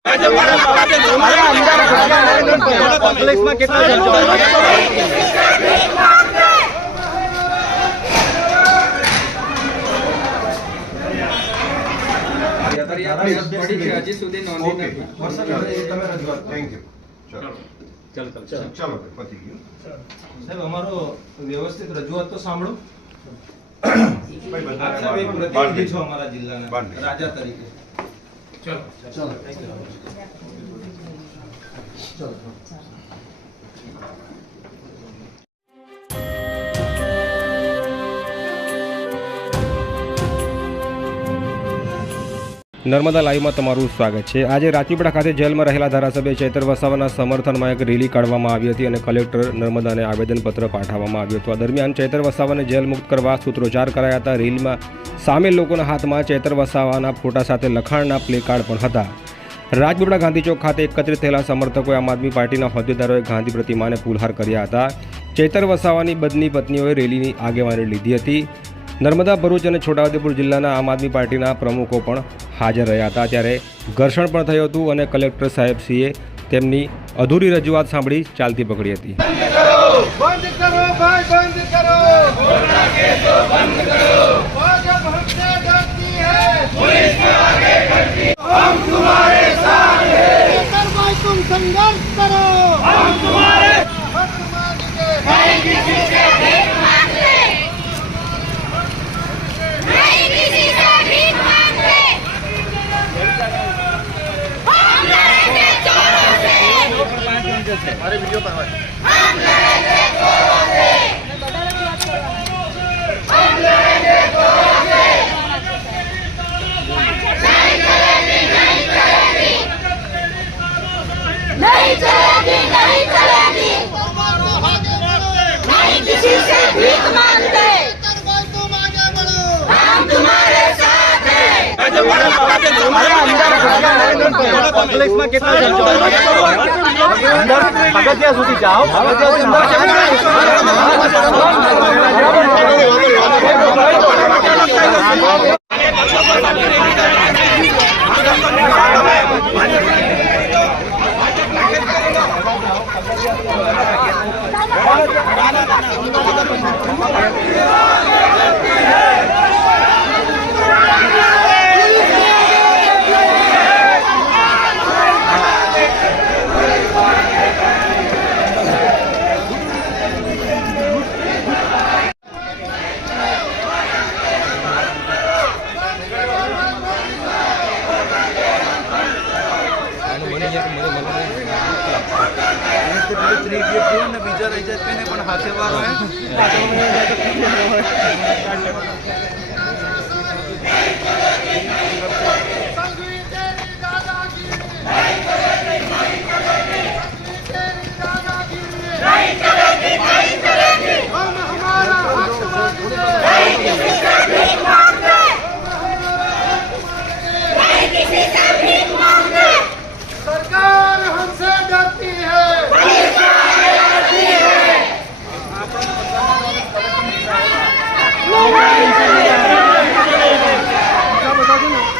હજી સુધી નોંધી નથી. ચાલો પતી ગયું સાહેબ. અમારો વ્યવસ્થિત રજૂઆત તો સાંભળો. આપ સાહેબ એક પ્રતિનિધિ છો અમારા જિલ્લાના રાજા તરીકે. ચલો ચલો નર્મદા લાઈવમાં તમારું સ્વાગત છે. આજે રાજપીપળા ખાતે જેલમાં રહેલા ધારાસભ્ય ચૈતર વસાવાના સમર્થનમાં એક રેલી કાઢવામાં આવી હતી અને કલેક્ટર નર્મદાને આવેદનપત્ર પાઠવવામાં આવ્યું હતું. આ દરમિયાન ચૈતર વસાવાને જેલ મુક્ત કરવા સૂત્રોચ્ચાર કરાયા હતા. રેલીમાં સામેલ લોકોના હાથમાં ચૈતર વસાવાના ફોટા સાથે લખાણના પ્લેકાર્ડ પણ હતા. રાજપીપળા ગાંધી ચોક ખાતે એકત્રિત થયેલા સમર્થકોએ આમ આદમી પાર્ટીના હોદ્દેદારોએ ગાંધી પ્રતિમાને ફૂલહાર કર્યા હતા. ચૈતર વસાવાની બંને પત્નીઓએ રેલીની આગેવાની લીધી હતી. નર્મદા, ભરૂચ અને છોટાઉદેપુર જિલ્લાના આમ આદમી પાર્ટીના પ્રમુખો પણ હાજર રહ્યા હતા. ત્યારે ઘર્ષણ પણ થયું હતું અને કલેક્ટર સાહેબશ્રીએ તેમની અધૂરી રજૂઆત સાંભળી ચાલતી પકડી હતી. हमारे वीडियो पर नहीं चलेगी, नहीं चलेगी, नहीं किसी से भीख मांगते, हम तुम्हारे साथ हैं। पब्लिक में कितना पगथिया સુધી જાઓ. બીજા રહી જાય તેને પણ હાથે વાર હોય. सरकार हमसे डरती है. बता दो ना.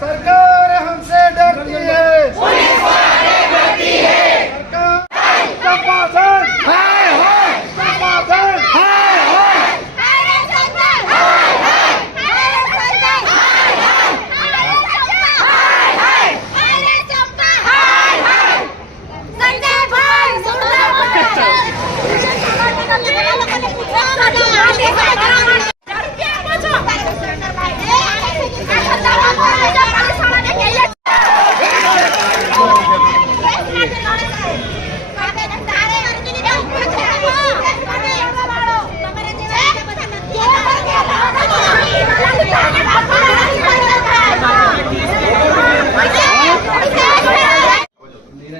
सरकार हमसे डरती है, पुलिस वाले डरती है, सरकार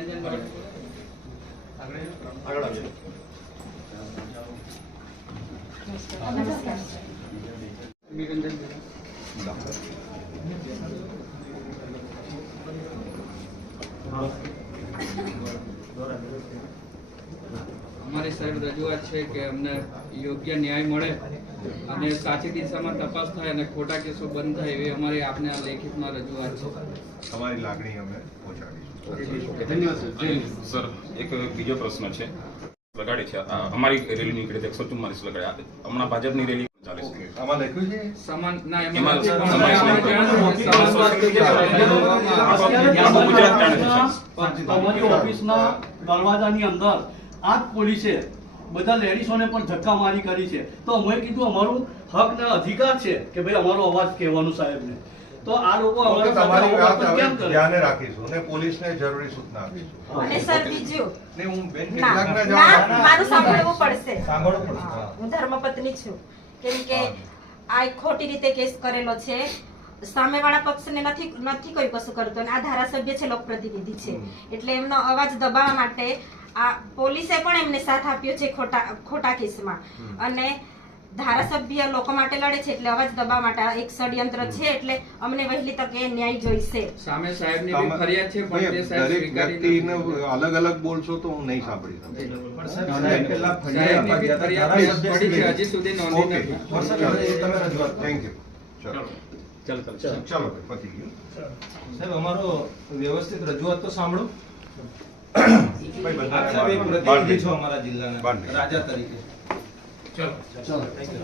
चंपारण અમારી સાહેબ રજૂઆત છે કે અમને યોગ્ય ન્યાય મળે અને સાચી દિશામાં તપાસ થાય અને ખોટા કેસો બંધ થાય એવી અમારી આપને આ લેખિતમાં રજૂઆત છે. તમારી લાગણી અમે પહોંચાડીશું. સર એક બીજો પ્રશ્ન છે લગાડી છે અમારી રેલી નીકળે 144 લગાડ્યા હમણાં ભાજપની રેલી ચાલે છે આમાં લખ્યું છે સમાન ના એમાં તમારી ઓફિસના દરવાજાની અંદર આ પોલીસે બધા લેડીઝોને પણ ધક્કામારી કરી છે. તો અમે કીધું અમારું હક ને અધિકાર છે કે ભાઈ અમારો અવાજ કહેવાનું સાહેબને. તો આ લોકો તમારી વાત હવે ધ્યાને રાખીશું અને પોલીસને જરૂરી સૂચના આપીશું. અને સર બીજું ને હું બેન ના કેટલાકને ના, જવાબ મારું સાંભળવું પડશે. સાંભળવું પડશે. હા. હું ધર્મપત્ની છું કેમ કે આ ખોટી રીતે કેસ કરેલો છે. સામેવાળા પક્ષને નથી કોઈ કશું કરતો અને આ ધારાસભ્ય છે, લોકપ્રતિનિધિ છે, એટલે એમનો અવાજ દબાવવા માટે આ પોલીસે પણ એમને સાથ આપ્યો છે ખોટા કેસમાં. અને ધારાસભ્ય લોકો માટે લડે છે એટલે અવાજ દબાવવા માટે આ એક ષડયંત્ર છે, એટલે અમને વહેલી તકે ન્યાય જોઈશે. સામે સાહેબની બી ફરિયાદ છે પણ તે સાહેબ દરેક સ્વીકારી વ્યક્તિને નથી. અલગ અલગ બોલશો તો હું નહીં સાંભળી શકું. પણ સાહેબ પહેલા ફરિયાદ સાહેબની બી આપવા ગયા હતા, ફરિયાદ પડી છે, ધારાસભ્ય હજી સુધી નોંધી ઓકે. નથી. તમે રજૂઆત થેન્ક યુ. ચાલો ચાલો પતી ગયું. સાહેબ અમારો વ્યવસ્થિત રજૂઆત તો સાંભળો. ભાઈ બધા આપ સાહેબ એક પ્રતિનિધિ છો અમારા જિલ્લાના બાંધણી. રાજા તરીકે. ચલો. Thank you.